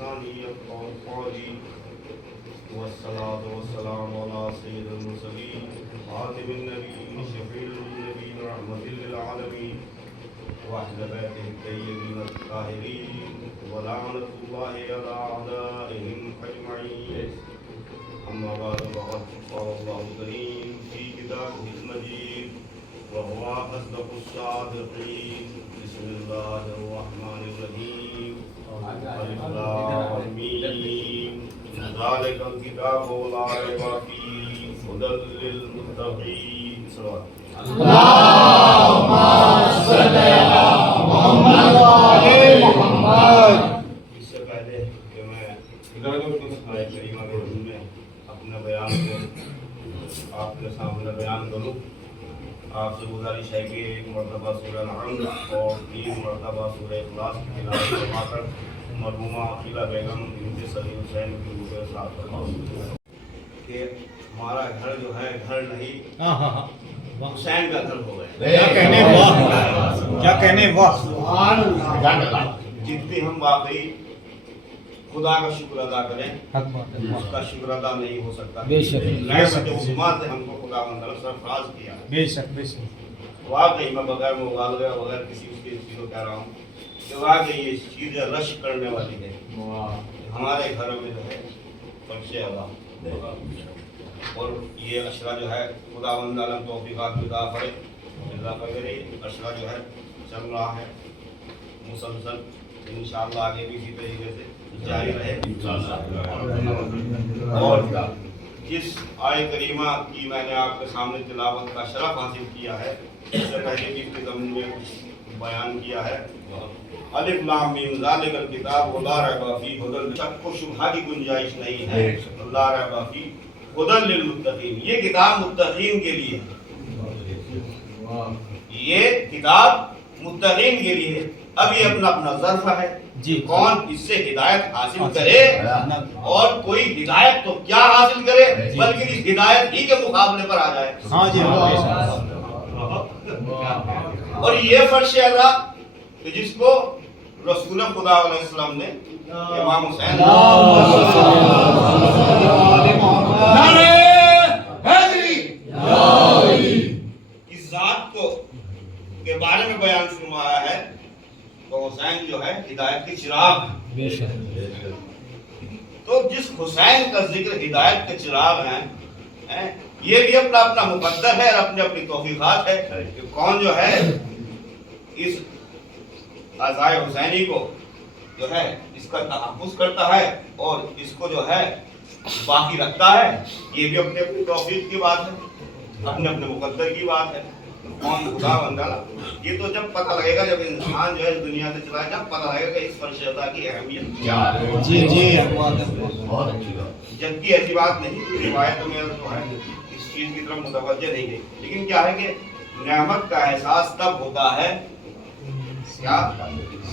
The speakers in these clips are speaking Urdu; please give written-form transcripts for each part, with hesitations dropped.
بلساني يفقهوا قولي والصلاة والسلام على سيد المرسلين خاتم النبيين شفيع النبيين رحمة للعالمين وأهل بيته الطيبين الطاهرين ولعنة الله على أعدائهم أجمعين. أما بعد فقد قال الله الكريم في كتابه المجيد وهو أصدق الصادقين. بسم الله الرحمن الرحيم. ألف لام ميم ذلك الكتاب لا ريب فيه هدى للمتقين. اللهم صل على محمد وعلى محمد. اس سے پہلے کہ میں آیت کریمہ کے ضمن میں اپنا بیان کو آپ کے سامنے بیان کروں، آپ سے گزارش ہے کہ ایک مرتبہ سورہ نحل اور 3 مرتبہ سورہ اخلاص کی تلاوت فرما کر مرحومہ عقیلہ بیگم بنت سعید حسین کی روح کے ساتھ فرماؤں کہ ہمارا گھر جو ہے گھر نہیں حسین کا گھر ہو گیا. کیا کہنے واہ. جتنی ہم واقعی خدا کا شکر ادا کریں اس کا شکر ادا نہیں ہو سکتا. بے شک نعمت حکومت نے ہم کو خدا بندہ سرفراز کیا. بے شک بے شک. واقعی میں بغیر مبالغے بغیر کسی اس کی چیز کو کہہ رہا ہوں کہ واقعی یہ چیز رش کرنے والی ہے. ہمارے گھروں میں جو ہے فرش اللہ اور یہ اشرا جو ہے خدا بند عالم توفیقات عطا فرمائے. اضافہ کرے اشرا جو ہے چل رہا ہے مسلسل، انشاءاللہ آگے بھی اسی طریقے سے جاری رہے. اور جس آیت کریمہ کی میں نے آپ کے سامنے تلاوت کا شرف حاصل کیا ہے، اس سے پہلے بھی اس کے ضمن میں کچھ بیان کیا ہے. الف لام میم ذالک الکتاب لا ریب فیہ ھدی، شک و شبہہ کی گنجائش نہیں ہے. لا ریب فیہ ھدی للمتقین، یہ کتاب متقین کے لیے ہے. یہ کتاب متقین کے لیے ہے. اب یہ اپنا اپنا ظرف ہے جی، کون اس سے ہدایت حاصل کرے اور کوئی ہدایت تو کیا حاصل کرے بلکہ اس ہدایت ہی کے مقابلے پر آ جائے. ہاں جی. اور یہ فرش اللہ کہ جس کو رسول خدا علیہ السلام نے امام حسین اس ذات کو کے بارے میں بیان فرمایا ہے تو حسین جو ہے ہدایت کے چراغ ہے. تو جس حسین کا ذکر ہدایت کے چراغ ہیں یہ بھی اپنا اپنا مقدر ہے اور اپنی اپنی توفیقات ہے کہ کون جو ہے اس عزائے حسینی کو جو ہے اس کا تحفظ کرتا ہے اور اس کو جو ہے باقی رکھتا ہے. یہ بھی اپنے اپنی توفیق کی بات ہے، اپنے اپنے مقدر کی بات ہے. کون خدا بندہ یہ تو جب پتہ لگے گا، جب انسان جو ہے اس دنیا سے چلا جب پتہ لگے گا کہ اس فرش اللہ کی اہمیت کیا ہے. جی جی بہت اچھی بات. جبکہ ایسی بات نہیں، روایت میں جو ہے اس چیز کی طرف متوجہ نہیں گئی. لیکن کیا ہے کہ نعمت کا احساس تب ہوتا ہے، کیا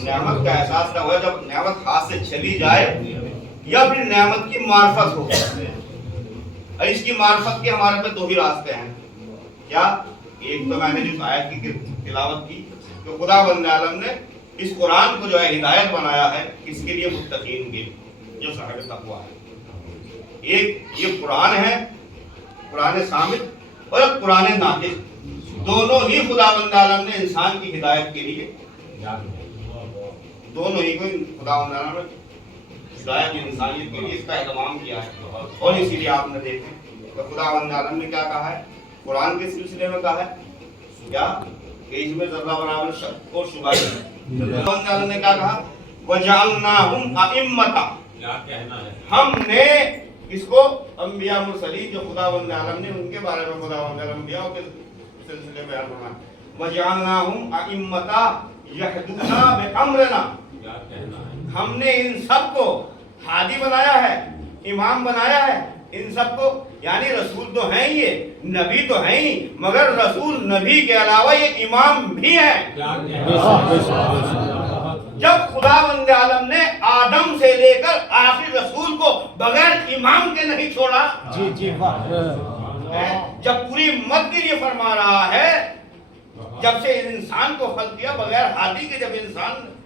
نعمت کا احساس تب ہوتا ہے جب نعمت ہاتھ سے چلی جائے یا پھر نعمت کی معرفت ہو. اس کی معرفت کے ہمارے پہ 2 ہی راستے ہیں. کیا ایک تو میں نے جس آیت کی تلاوت کی کہ خدا بند عالم نے اس قرآن کو جو ہے ہدایت بنایا ہے کس کے لیے؟ متقین کے لیے جو صاحب تقویٰ ہے. ایک یہ قرآن ہے، قرآن صامت اور ایک قرآن ناطق. دونوں ہی خدا بند عالم نے انسان کی ہدایت کے لیے، دونوں ہی کو خدا بند عالم نے ہدایت انسانیت کے لیے اس کا اہتمام کیا ہے. اور اسی لیے آپ نے دیکھیں کہ خدا بند عالم نے کیا کہا ہے قرآن کے سلسلے میں کہا ہے کیا کہ اس میں ذرہ برابر شک اور شبہ نہیں. خدا بند عالم نے کیا کہا وَجَعَلْنَاهُمْ أَئِمَّةً، ہم نے اس کو انبیاء مرسلین جو خدا بند عالم نے ان کے بارے میں خدا بند عالم انبیاء کے سلسلے میں فرمایا وَجَعَلْنَاهُمْ أَئِمَّةً يَهْدُونَ بِأَمْرِنَا، ہم نے ان سب کو ہادی بنایا ہے، امام بنایا ہے. ان سب کو یعنی رسول تو ہیں یہ، نبی تو ہیں ہی، مگر رسول نبی کے علاوہ یہ امام بھی ہیں. جب خدا بند عالم نے آدم سے لے کر آخر رسول کو بغیر امام کے نہیں چھوڑا. جی جی. جب پوری امت کے لیے فرما رہا ہے، جب سے انسان کو خلق کیا بغیر ہادی کے جب انسان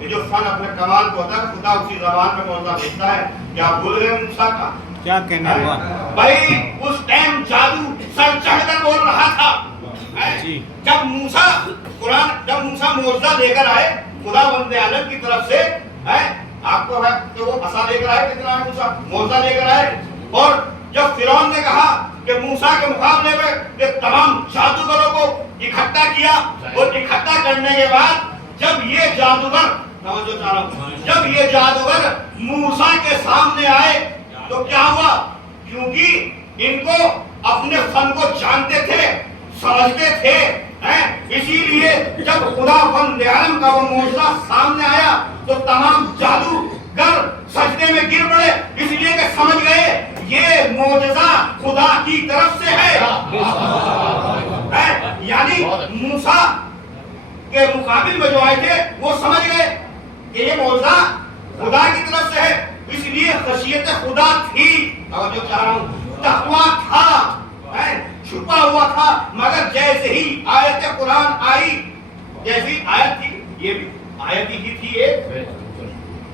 یہ جو فن اپنے کمال کو ہوتا ہے خدا اسی زبان میں موجودہ بھیجتا ہے. کیا بھول گئے موسیٰ کا؟ کیا کہنے ہوا بھائی اس ٹائم جادو سر چڑھ کر بول رہا تھا. جی جب موسیٰ معجزہ لے کر آئے خدا بند عالم کی طرف سے, آپ کو ہے کہ وہ عصا لے کر آئے, کتنا ہے موسیٰ معجزہ لے کر آئے, اور جب فرعون نے کہا کہ موسیٰ کے مقابلے میں کہ تمام جادوگروں کو اکٹھا کیا, اور اکٹھا کرنے کے بعد جب یہ جادوگر توجہ چاہ رہا ہوں, جب یہ جادوگر موسیٰ کے سامنے آئے تو کیا ہوا؟ کیونکہ ان کو اپنے فن کو جانتے تھے, سمجھتے تھے, اسی لیے جب خدا بند عالم کا وہ معجزہ سامنے آیا تو تمام جادوگر سجدے میں گر پڑے, اس لیے کہ سمجھ گئے یہ معجزہ خدا کی طرف سے ہے. یعنی موسیٰ کے مقابل میں جو آئے تھے وہ سمجھ گئے کہ یہ معجزہ خدا کی طرف سے ہے, اس لیے خشیت خدا تھی, اور جو چاہ رہا ہوں تقویٰ تھا, چھپا ہوا تھا. مگر جیسے ہی آیت قرآن آئی, جیسی آیت تھی, یہ بھی آیت ہی تھی,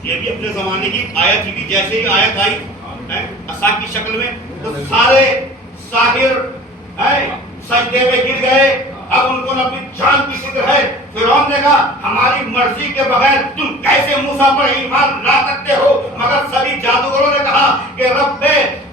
یہ بھی اپنے زمانے کی آیت ہی تھی. جیسے ہی آیت آئی عصا کی شکل میں تو سارے ساحر سجدے میں گر گئے. اب ان کو اپنی جان کی فکر ہے. فرعون نے کہا ہماری مرضی کے بغیر تم کیسے موسیٰ پر ایمان لا سکتے ہو؟ مگر سبھی جادوگروں نے کہا کہ رب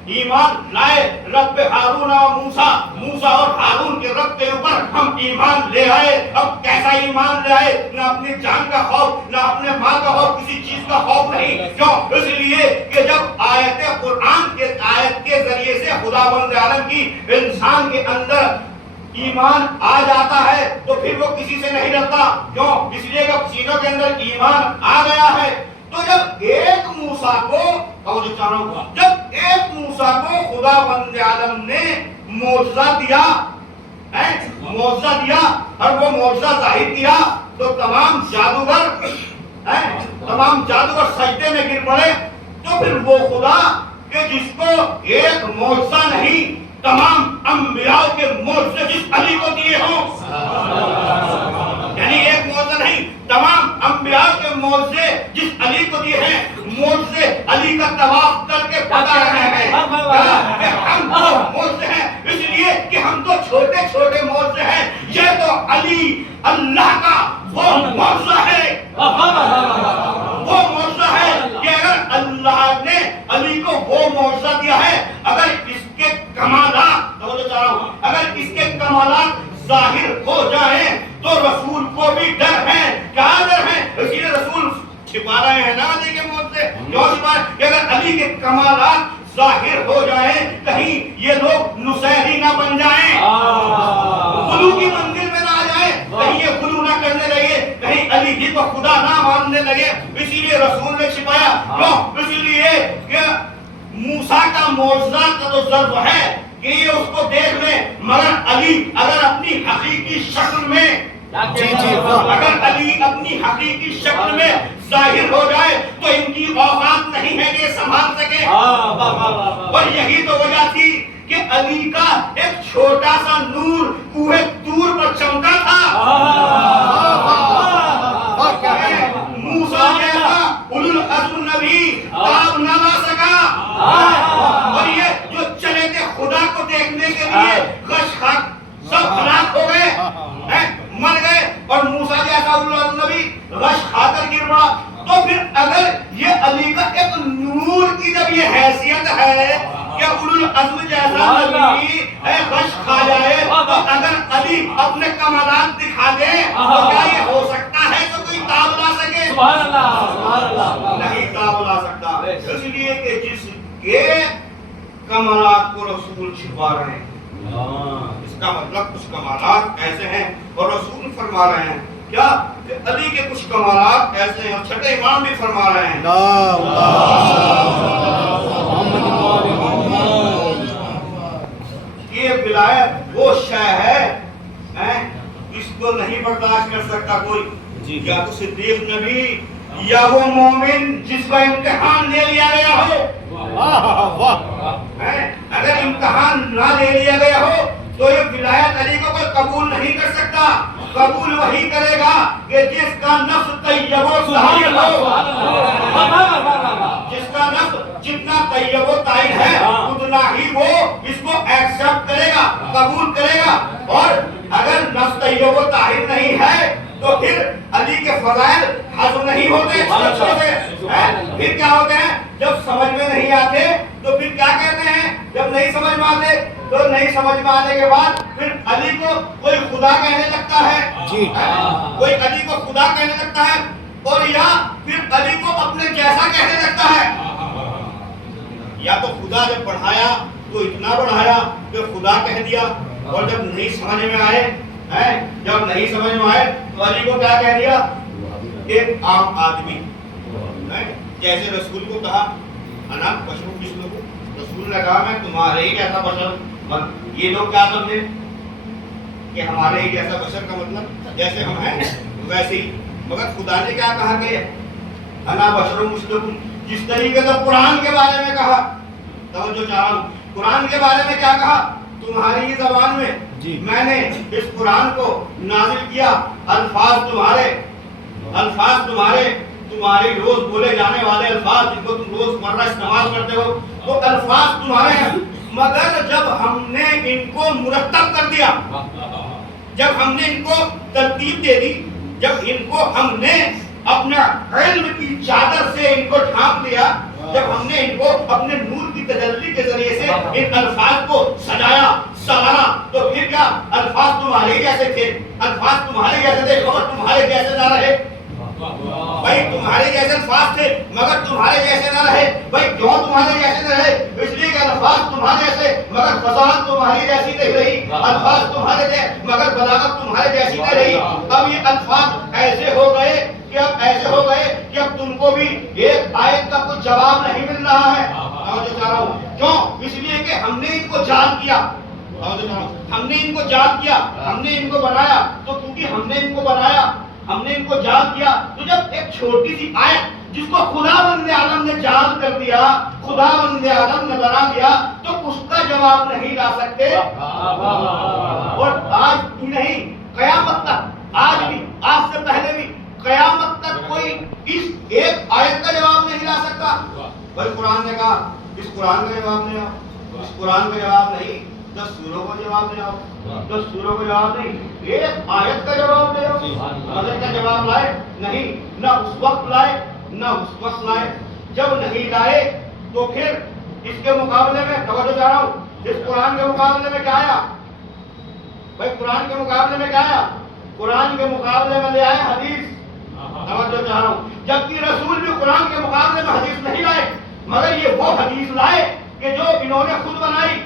ایمان لائے, رب ہارون و موسیٰ اور ہارون کے رب کے اوپر ہم ایمان لے آئے. اب کیسا ایمان لے آئے؟ نہ اپنی جان کا خوف, نہ اپنے ماں کا خوف, کسی چیز کا خوف نہیں. کیوں؟ اس لیے کہ جب آیت قرآن کے آیت کے ذریعے سے خدا بند عالم کی انسان کے اندر ایمان آ جاتا ہے تو پھر وہ کسی سے نہیں ڈرتا. کیوں؟ اس لیے کہ سینوں کے اندر ایمان آ گیا ہے. تو جب ایک موسیٰ کو خدا بند عالم نے معجزہ دیا اور وہ معجزہ ظاہر کیا تو تمام جادوگر سجدے میں گر پڑے. تو پھر وہ خدا کہ جس کو ایک معجزہ نہیں تمام انبیاء کے معجزے جس علی کو دیے ہوں, یعنی ایک معجزہ نہیں تمام انبیاء کے معجزے جس علی کو دیے ہیں, معجزے علی کا طواف کر کے بتا رہے ہیں کہ ہم معجزے ہیں, اس لیے کہ ہم تو چھوٹے چھوٹے معجزے ہیں. یہ تو علی اللہ کا وہ معجزہ ہے, وہ معجزہ ہے کہ اگر اللہ نے علی کو وہ معجزہ دیا ہے, اگر اس کے کمالات اگر اس کے کمالات ظاہر ہو جائیں تو رسول کو بھی ڈر ہے. کیا ڈر ہے؟ اسی لیے رسول چھپا رہے ہیں نا علی کے موت سے. کیوں چھپا رہے ہیں؟ کہ اگر علی کے کمالات ظاہر ہو جائیں کہیں یہ لوگ نصیری نہ بن جائیں, غلو کی منزل میں نہ آ جائیں, کہیں یہ غلو نہ کرنے لگے, کہیں علی ہی کو خدا نہ ماننے لگے. اسی لیے رسول نے چھپایا. کیوں؟ اسی لیے کہ موسیٰ کا معجزہ کا تو ضرب ہے کہ یہ اس کو دیکھ لیں, مگر علی اگر اپنی حقیقی شکل میں اگر علی اپنی حقیقی شکل میں ظاہر ہو جائے تو ان کی اوقات نہیں ہے کہ یہ سنبھال سکے. اور یہی تو وجہ تھی کہ علی کا ایک چھوٹا سا نور کوہ طور پر چمکا تھا. موسیٰ جیسا اولو العزم نبی تاب نہ لا سکا, اور یہ جو چلے تھے خدا کو دیکھنے کے لیے غش خاک سب ہلاک ہو گئے, مر گئے, اور موسیٰ جیسا اولو العزم نبی غش کھا کر گر پڑا. تو پھر اگر یہ علی کا ایک نور کی جب یہ حیثیت ہے کہ اولو العزم جیسا نبی غش کھا جائے, تو اگر علی اپنے کمالات دکھا دے تو کیا یہ ہو سکتا ہے کہ کوئی تاب لا سکے؟ نہیں تاب لا سکتا. اس لیے کہ جس کے کمالات کو رسول چھپا رہے ہیں, اس کا مطلب کچھ کمالات ایسے ہیں اور رسول فرما رہے ہیں کیا کہ علی کے کچھ کمالات ایسے ہیں, اور چھٹے امام بھی فرما رہے ہیں یہ ولایت وہ شے ہے اس کو نہیں برداشت کر سکتا کوئی. یا تو صدیق نبی یا وہ مومن جس کا امتحان لے لیا گیا ہو. اگر امتحان نہ لے لیا گیا ہو تو یہ ولایت علی کو کوئی قبول نہیں کر سکتا. قبول وہی کرے گا کہ جس کا نفس طیب و طاہر ہو. جس کا نفس جتنا طیب و طاہر ہے اتنا ہی وہ اس کو ایکسپٹ کرے گا, قبول کرے گا. اور اگر نفس طیب و طاہر نہیں ہے تو پھر علی کے فضائل حاصل نہیں ہوتے. پھر کیا ہوتے ہیں؟ جب سمجھ میں نہیں آتے تو پھر کیا کہتے ہیں؟ جب نہیں سمجھ میں آتے تو نہیں سمجھ میں آنے کے بعد پھر علی کو کوئی خدا کہنے لگتا ہے. کوئی علی کو خدا کہنے لگتا ہے, اور یا پھر علی کو اپنے جیسا کہنے لگتا ہے. یا تو خدا جب بڑھایا تو اتنا بڑھایا کہ خدا کہہ دیا, اور جب نہیں سمجھ میں آئے جب نہیں سمجھ میں آئے تو علی کو کیا کہہ دیا؟ ایک عام آدمی. جیسے رسول کو کہا انا بشر مثلکم, رسول نے کہا میں تمہارے ہی جیسا بشر. یہ لوگ کیا سمجھے کہ ہمارے ہی جیسا بشر کا مطلب جیسے ہم ہیں ویسے ہی. مگر خدا نے کیا کہا کہ انا بشر مثلکم, جس طریقے سے قرآن کے بارے میں کہا. توجہ چاہ رہا ہوں, قرآن کے بارے میں کیا کہا؟ تمہاری ہی زبان میں میں نے اس قرآن کو نازل کیا. الفاظ تمہارے تمہاری روز بولے جانے والے الفاظ جن کو تم روز مرہ استعمال کرتے ہو وہ الفاظ تمہارے ہیں. مگر جب ہم نے ان کو مرتب کر دیا, جب ہم نے ان کو ترتیب دے دی, جب ان کو ہم نے اپنے علم کی چادر سے ان کو ڈھانپ لیا, جب ہم نے ان کو اپنے نور کی تجلی کے ذریعے سے ان الفاظ کو سجایا سنوارا, تو پھر کیا الفاظ تمہارے جیسے تھے, الفاظ تمہارے جیسے تھے مگر تمہارے جیسے نہ رہے. بھائی تمہارے جیسے الفاظ تھے مگر تمہارے جیسے نہ رہے. بھائی کیوں تمہارے جیسے نہ رہے؟ اس لیے کہ الفاظ تمہارے جیسے مگر فصاحت تمہاری جیسی نہیں رہی, الفاظ تمہارے جیسے مگر بلاغت تمہارے جیسی نہیں رہی. اب یہ الفاظ ایسے ہو گئے کہ اب تم کو بھی ایک آیت کا کوئی جواب نہیں مل رہا ہے. کیوں؟ اس لیے کہ ہم نے ان کو جان کیا, ہم نے ان کو جان کیا, ہم نے ان کو بنایا. تو کیونکہ ہم نے ان کو بنایا, ہم نے ان کو جان کیا, تو جب ایک چھوٹی سی آیت جس کو خداوند عالم نے جان کر دیا, خداوند عالم نے بنا دیا, تو اس کا جواب نہیں لا سکتے. اور آج بھی نہیں, قیامت تک, آج بھی, آج سے پہلے بھی, قیامت تک کوئی اس ایک آیت کا جواب نہیں لا سکتا. بھائی قرآن نے کہا اس قرآن کا جواب نہیں آؤ, اس قرآن کا جواب نہیں, 10 سوروں کا جواب نہیں آؤ, 10 سوروں کا جواب نہیں, ایک آیت کا جواب نہیں آؤ. مدد کا جواب لائے نہیں, نہ اس وقت لائے نہ اس وقت لائے. جب نہیں لائے تو پھر اس کے مقابلے میں, توجہ چاہ رہا ہوں, اس قرآن کے مقابلے میں کیا آیا؟ بھائی قرآن کے مقابلے میں کیا آیا؟ قرآن کے مقابلے میں لے آئے حدیث. توجہ چاہ رہا ہوں, جبکہ رسول بھی قرآن کے مقابلے میں حدیث نہیں لائے, مگر یہ وہ حدیث لائے کہ جو انہوں نے خود بنائی.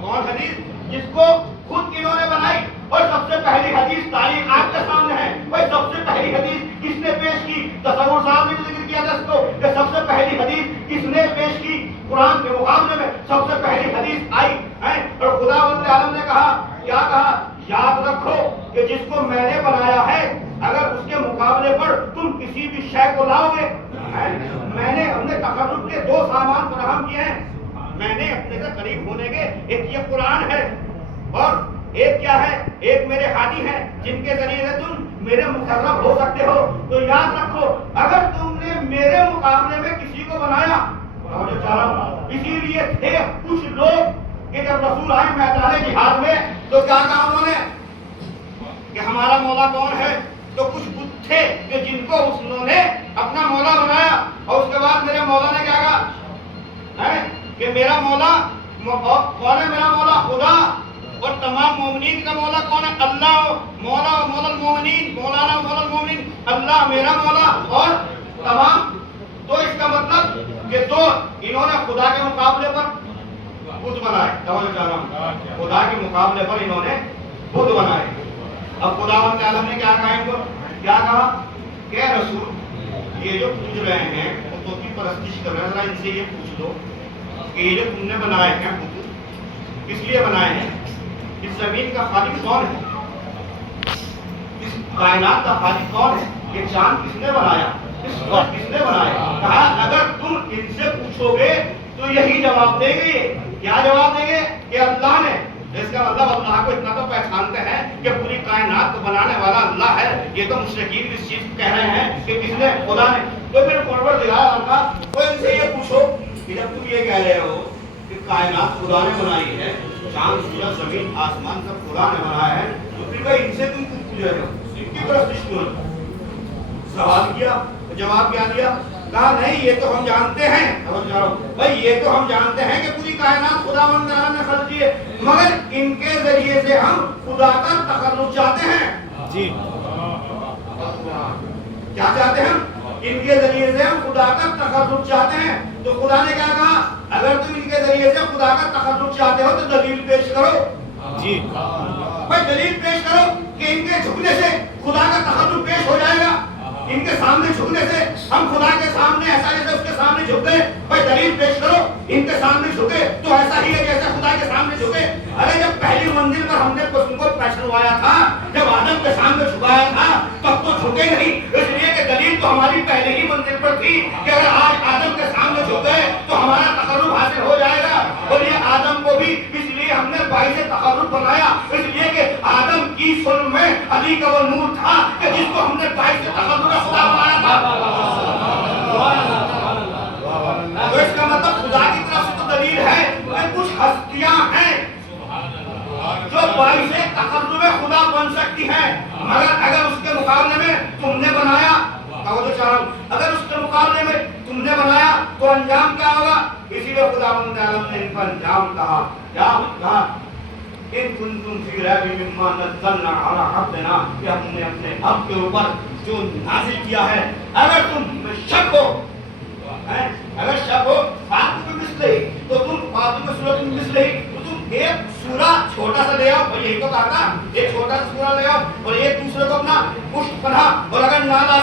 کون حدیث؟ جس کو خود انہوں نے بنائی. اور سب سے پہلی حدیث تاریخ آپ کے سامنے ہے. وہ سب سے پہلی حدیث کس نے پیش کی؟ تصور صاحب نے ذکر کیا تھا اس کو کہ سب سے پہلی حدیث کس نے پیش کی؟ قرآن کے مقابلے میں سب سے پہلی حدیث آئی ہے. اور خداوند عالم نے کہا, کیا کہا؟ یاد رکھو کہ جس کو میں نے بنایا ہے اگر اس کے مقابلے پر تم کسی بھی شے کو لاؤ گے, میں نے ہم نے تقرب کے 2 سامان فراہم کیے ہیں. میں نے اپنے سے قریب ہونے کے, ایک یہ قرآن ہے اور ایک کیا ہے, ایک میرے ہادی ہیں جن کے ذریعے سے تم میرے مقرب ہو سکتے ہو. تو یاد رکھو اگر تم نے میرے مقابلے میں کسی کو بنایا, اسی لیے تھے کچھ لوگ کہ جب رسول آئے میدان جہاد میں تو کیا کہا انہوں نے کہ ہمارا مولا کون ہے؟ تو کچھ بت تھے کہ جن کو انہوں نے اپنا مولا بنایا. اور اس کے بعد میرے مولا نے کیا کہا کہ میرا مولا کون ہے؟ میرا مولا خدا. اور تمام مومنین کا مولا کون ہے؟ اللہ. مولا مولا المومنین, مولانا مولا المومنین, اللہ میرا مولا. اور تمام, تو اس کا مطلب کہ تو انہوں نے خدا کے مقابلے پر بت بنائے. توجہ چاہ رہا ہوں, خدا کے مقابلے پر انہوں نے بت بنائے. اب خداوند عالم نے کیا کہا ان کو؟ کیا کہا کہ رسول یہ جو پوچھ رہے ہیں بتوں کی پرستش کر رہے ہیں, ذرا ان سے یہ پوچھ لو کہ یہ جو تم نے بنائے ہیں بت کس لیے بنائے ہیں؟ اس زمین کا خالق کون ہے؟ اس کائنات کا خالق کون ہے؟ یہ چاند کس نے بنایا؟ اس وقت کس نے بنایا؟ کہا اگر تم ان سے پوچھو گے تو یہی جواب دیں گے. کیا جواب دیں گے؟ کہ اللہ نے. اس کا مطلب اللہ کو اتنا تو پہچانتے ہیں کہ پوری یہ تو مشرکین اس چیز کو کہہ رہے ہیں کہ کس نے؟ خدا نے. تو پھر پروردگار کا تو ان سے یہ پوچھو کہ جب تم یہ کہہ رہے ہو کہ کائنات خدا نے بنائی ہے، چاند سورج زمین آسمان سب خدا نے بنایا ہے، تو پھر بھائی ان سے تم کیوں پوچھ رہے ہو؟ ان کی پرستش کیوں؟ سوال کیا، جواب کیا دیا؟ کہا نہیں یہ تو ہم جانتے ہیں بھائی، یہ تو ہم جانتے ہیں کہ پوری کائنات خدا تعالیٰ نے خلق کی ہے، مگر ان کے ذریعے سے ہم خدا کا تقرب چاہتے ہیں. جی کیا چاہتے ہیں ہم؟ ان کے ذریعے سے ہم خدا کا تقرب چاہتے ہیں. تو خدا نے کیا کہا؟ اگر تم ان کے ذریعے سے خدا کا تقرب چاہتے ہو تو دلیل پیش کرو. جی بھائی دلیل پیش کرو کہ ان کے جھکنے سے خدا کا تقرب پیش ہو جائے گا. ان کے سامنے جھکنے سے ہم خدا کے سامنے ایسا جیسے اس کے سامنے جھک گئے. بھائی دلیل پیش کرو. ان کے سامنے جھکے تو ایسا ہی ہے جیسے خدا کے سامنے جھکے. ارے جب پہلی منزل پر ہم نے ان کو پہچنوایا تھا، جب آدم کے سامنے جھکایا تھا تب تو جھکے نہیں، اس لیے کہ دلیل تو ہماری پہلے ہی منزل پر تھی کہ اگر آج آدم کے سامنے جھک گئے تو ہمارا تقرب حاصل ہو جائے گا. اور یہ آدم کو بھی اس لیے ہم نے بھائی سے تقرب بنایا، اس لیے کہ آدم کی سلم میں علی کا وہ نور تھا کہ جس کو ہم نے بھائی سے تقرب کا خدا بنایا تھا. تو اس کا مطلب خدا کی طرف سے تو دلیل ہے کہ کچھ ہستیاں ہیں جو باعث تقرب خدا بن سکتی ہیں، مگر اگر اس کے مقابلے میں تم نے بنایا، اگر اس کے مقابلے میں تم نے بنایا تو انجام کیا ہوگا؟ اسی لیے خدا نے ان کا انجام کہا. کیا کہا؟ ان کنتم فی ریب مما نزلنا علی عبدنا، کہ ہم نے اپنے عبد کے اوپر جو نازل کیا ہے اگر تم میں شک ہو، اگر شک ہو فاتو بمثلہ، تو تم فاتو کی صورت میں مثلہ، تو تم ایک سورہ چھوٹا سا لے آؤ. یہی تو کہا تھا ایک چھوٹا سا سورہ لے آؤ اور ایک دوسرے کو اپنا پشت پناہ. اور اگر نہ لا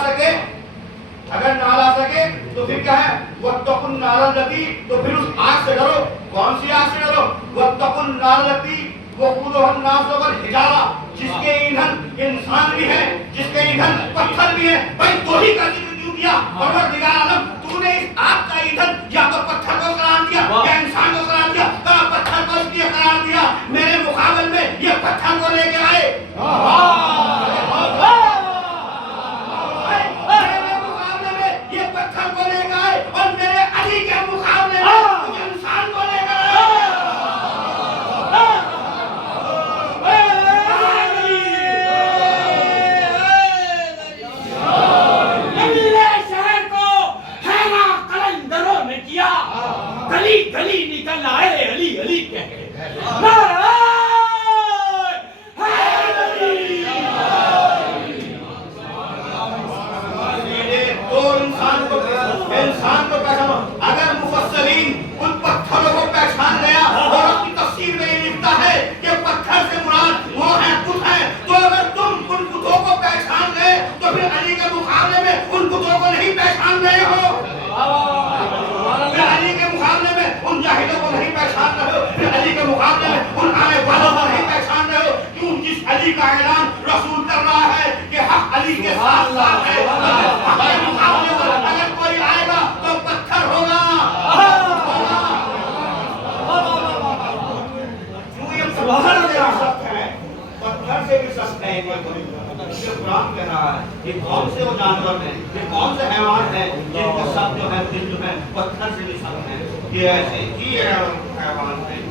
سکے تو پھر کیا ہے؟ وَاتَّقُوا النَّارَ الَّتِي، تو پھر اس آگ سے ڈرو. کون سی آگ سے ڈرو؟ وَاتَّقُوا النَّارَ الَّتِي وَقُودُهَا النَّاسُ وَالْحِجَارَةُ، جس کے ایندھن انسان بھی ہیں، جس کے ایندھن پتھر بھی ہیں. بھائی دو ہی کا ذکر کیوں کیا؟ پروردگار عالم تو نے اس آگ کا ایندھن یا تو پتھر کو قرار دیا یا انسان کو قرار دیا. پتھر کو اس لیے قرار دیا میرے مقابل میں یہ پتھر کو لے کے آئے. اور میرے علی کے مقابلے میں مجھے انسان کو لے کر نبی نے شہر کو حیرا قلندروں نے کیا، گلی گلی نکل آئے علی علی کہہ کے. انسان کو پہچانو. اگر مفسرین ان پتھروں کو پہچان گیا اور اپنی تفسیر میں یہ لکھتا ہے کہ پتھر سے مراد وہ ہیں بت ہیں، تو اگر تم ان بتوں کو پہچان گئے تو پھر علی کے مقابلے میں ان بتوں کو نہیں پہچان رہے ہو. پھر علی کے مقابلے میں ان جاہلوں کو نہیں پہچان رہے ہو. پھر علی کے مقابلے میں ان آنے والوں کو نہیں پہچان رہے ہو. کیوں؟ جس علی کا اعلان رسول کر رہا ہے کہ حق علی کے ساتھ ساتھ ہے، حق کے مقابلے میں اگر کوئی آئے گا تو پتھر ہوگا. کیوں یہ پتھر سے بھی سخت ہے، پتھر سے بھی سخت ہے. یہ قرآن کہہ رہا ہے یہ کون سے وہ جانور ہیں، یہ کون سے حیوان ہیں جن کو سب جو ہے دل جو ہے پتھر سے بھی سخت ہے. یہ ایسے ہی حیوان ہیں.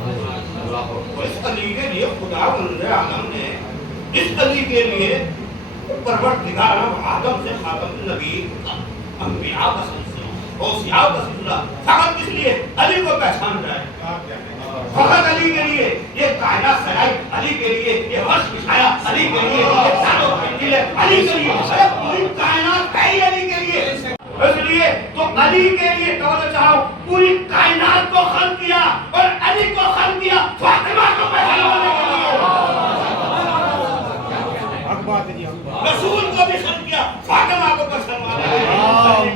اس علی کے لیے خدا بند عالم نے اس علی کے لیے پروردگار آدم سے خاتم النبی انبیاء کا سلسلہ، اوصیاء کا سلسلہ فقط کس لیے؟ علی کو پہچان رہا ہے. فقط علی کے لیے یہ کائنات سجائی، علی کے لیے یہ عرش بچھایا، علی کے لیے یہ چاروں کے لیے، علی کے لیے پوری کائنات ہے ہی علی کے لیے. اس لیے تو علی کے لیے توجہ چاہو، پوری کائنات کو خلق کیا اور علی کو خلق کیا فاطمہ کو پہچاننے کے لیے. رسول کو بھی خلق کیا فاطمہ کو پہچاننے کے لیے.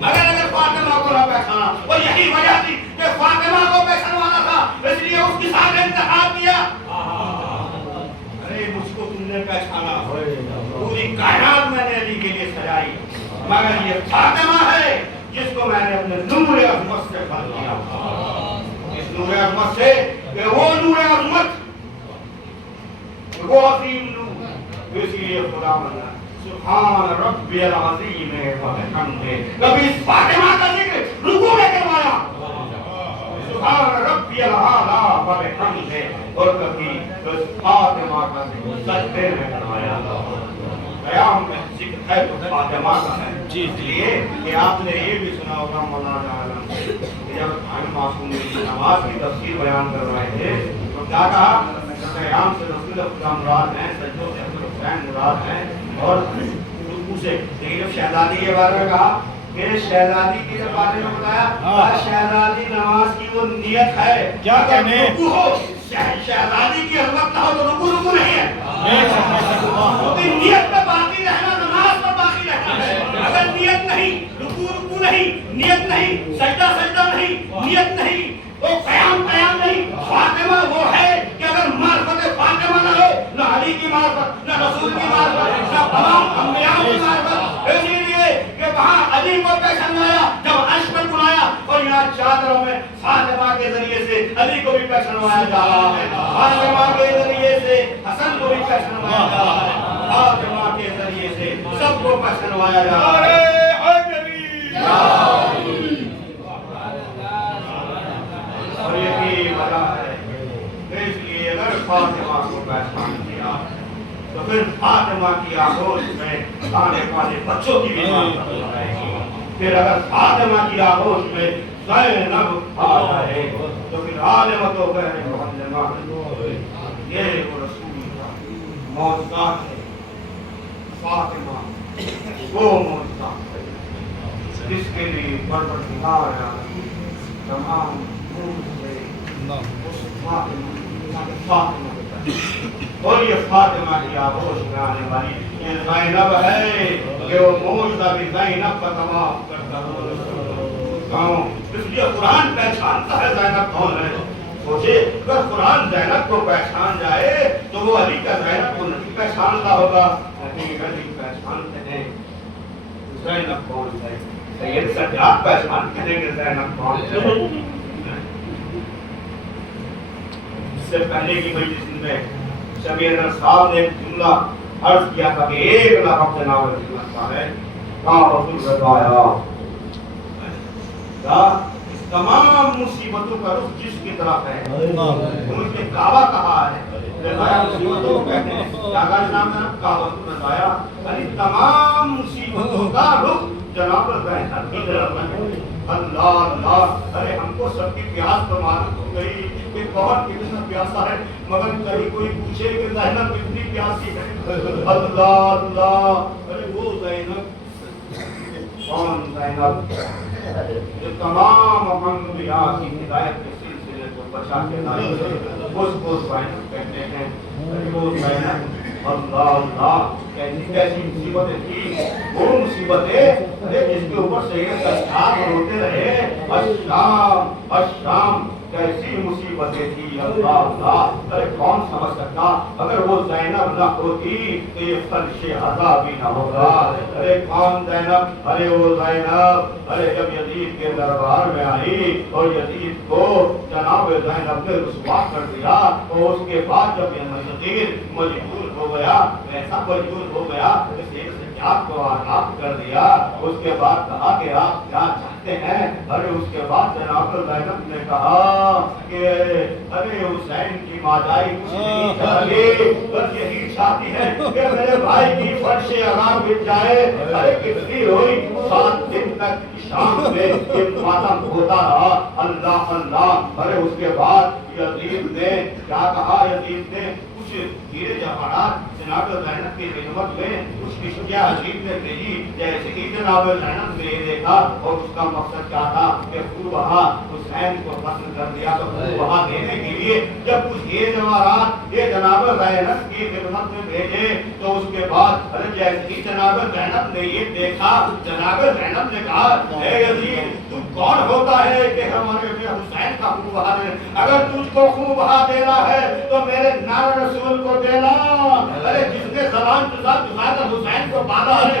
مگر اگر فاطمہ کو نہ پہچانا، اور یہی وجہ تھی کہ فاطمہ کو پہچانوانا تھا، اس لیے اس کے ساتھ انتخاب کیا. ارے مجھ کو تم نے پہچانا، پوری کائنات میں نے علی کے لیے سجائی، مگر یہ فاطمہ ہے جس کو میں نے اپنے نور عظمت سے خلق کیا. اس نور عظمت سے کہ وہ نور عظمت، وہ عظیم نور اسی لیے خدا منا سبحان ربی العظیم و بحمدہ. کبھی اس فاطمہ کا ذکر رکوع میں کروایا سبحان ربی الاعلی و بحمدہ, اور کبھی اس فاطمہ کا ذکر سجدے میں کروایا. قیام میں ذکر ہے تو فاطمہ کا ہے. جی یہ کہ آپ نے یہ بھی سنا ہوگا مولانا عالم کہ جب بھائی معصوم کی نماز کی تفسیر بیان کر رہے تھے تو کیا کہا, قیام سے رسول خدا مراد ہیں, سجدوں سے حسین مراد ہیں, اور رکوع سے. لیکن جب شہزادی کے بارے میں کہا کہ شہزادی کے بارے میں بتایا شہزادی نماز کی وہ نیت ہے کیا کہنے رکوع ہو, شہزادی کی عظمت نہ ہو تو رکوع نہیں ہے. نیت میں باقی رہنا, نماز میں باقی رہنا ہے. اگر نیت نہیں, رکوع نہیں, نیت نہیں, سجدہ نہیں, نیت نہیں, تو قیام نہیں. فاطمہ وہ ہے کہ اگر معرفت فاطمہ نہ ہو, نہ علی کی معرفت, نہ رسول کی معرفت, نہ تمام انبیاء کی معرفت. اسی لیے کہ وہاں علی کو پہچانوایا جب عرش پر بلایا, اور یہاں چادروں میں فاطمہ کے ذریعے سے علی کو بھی پہچانوایا جا رہا ہے, فاطمہ کے ذریعے سے حسن کو بھی پہچانوایا جا رہا ہے, فاطمہ کے ذریعے سے سب کو پہچانوایا جا رہا ہے. اور یہی وجہ ہے اس لیے اگر فاطمہ کو پہچان کیا تو پھر فاطمہ کی آغوش میں آنے والے بچوں کی بھی بات ہے. پھر اگر فاطمہ کی آغوش میں زینب آ جائے تو پھر عالمت و بہن محمد یہ وہ رسول کا معجزات ہے. فاطمہ وہ معجزات ہے جس کے لیے پروردگار تمام اور یہ فاطمہ کی آغوش میں آنے والی یہ زینب ہے کہ وہ معجزہ بھی زینب کا تمام کرتا ہے. اس لیے قرآن پہچانتا ہے زینب کون ہے. سوچے اگر قرآن زینب کو پہچان جائے تو وہ علی کا زینب کو نہیں پہچانتا ہوگا, لیکن علی پہچانتے ہیں زینب کون ہے. سید سجاد پہچان کریں گے زینب کون ہے. سے پہلے کی مجلس میں شبیر صاحب نے ایک جملہ عرض کیا تھا کہ 1 لاکھ جناب رسول ہے رسول رضایا تمام مصیبتوں کا رخ جس کی طرف ہے ان کے کعبہ کہا ہے رضایا مصیبتوں کو کہتے ہیں کیا کا نام ہے کعبہ رضایا, یعنی تمام مصیبتوں کا رخ جناب رضایا کی طرف ہے. اللہ اللہ, ارے ہم کو سب کی پیاس تو معلوم ہو گئی کہ بہت کتنا پیاسا ہے, مگر کہیں کوئی پوچھے کہ زینب کتنی پیاسی ہے. اللہ اللہ, ارے وہ زینب کون زینب جو تمام انبیاء کی ہدایت کے سلسلے کو بچا کے لائی اس کو زینب کہتے ہیں. وہ زینب اللہ اللہ کیسی مصیبتیں تھی, وہ مصیبتیں جس کے اوپر سے یہ سجاد روتے رہے. الشام الشام کیسی مصیبتیں تھی. اللہ اللہ, ارے کون سمجھ سکتا اگر وہ زینب نہ ہوتی تو یہ فرش عذاب بھی نہ ہوگا. ارے کون زینب, ارے وہ زینب, ارے جب یزید کے دربار میں آئی اور یزید کو جناب زینب نے رسوا کر دیا تو اس کے بعد جب یہ یزید مجبور ہو گیا, ایسا مجبور ہو گیا کہ سجاد کو آزاد کر دیا. اس کے بعد کہا کہ آپ کیا چاہتے ہیں. ارے اس کے بعد جناب زینب نے کہا کہ ارے حسین کی مادائی کچھ نہیں چاہیے, بس یہی چاہتی ہے کہ میرے بھائی کی فرش عذاب مٹ جائے. ارے کتنی روئی, 7 دن تک شام میں یہ ماتم ہوتا رہا. اللہ اللہ, ارے اس کے بعد یزید نے کیا کہا, یزید نے کچھ ہیرے جواہرات جناب زینب کی خدمت میں کچھ کشتیاں عجیب نے بھیجی. جیسے ہی جناب زینب نے یہ دیکھا اور اس کا مقصد کیا تھا کہ خوب وہاں حسین کو قتل کر دیا, تو خوب وہاں دینے کے لیے جب کچھ یہ جواہرات یہ جناب زینب کی خدمت میں بھیجے تو اس کے بعد جیسے ہی جناب زینب نے یہ دیکھا, جناب زینب نے کہا اے یزید تو کون ہوتا ہے کہ ہمارے حسین کا خوب بہا دے. اگر تجھ کو خوب بہا دینا ہے تو میرے نارا رسول کو دینا. ارے جس نے زبان جزا کر حسین کو باندھا ہے,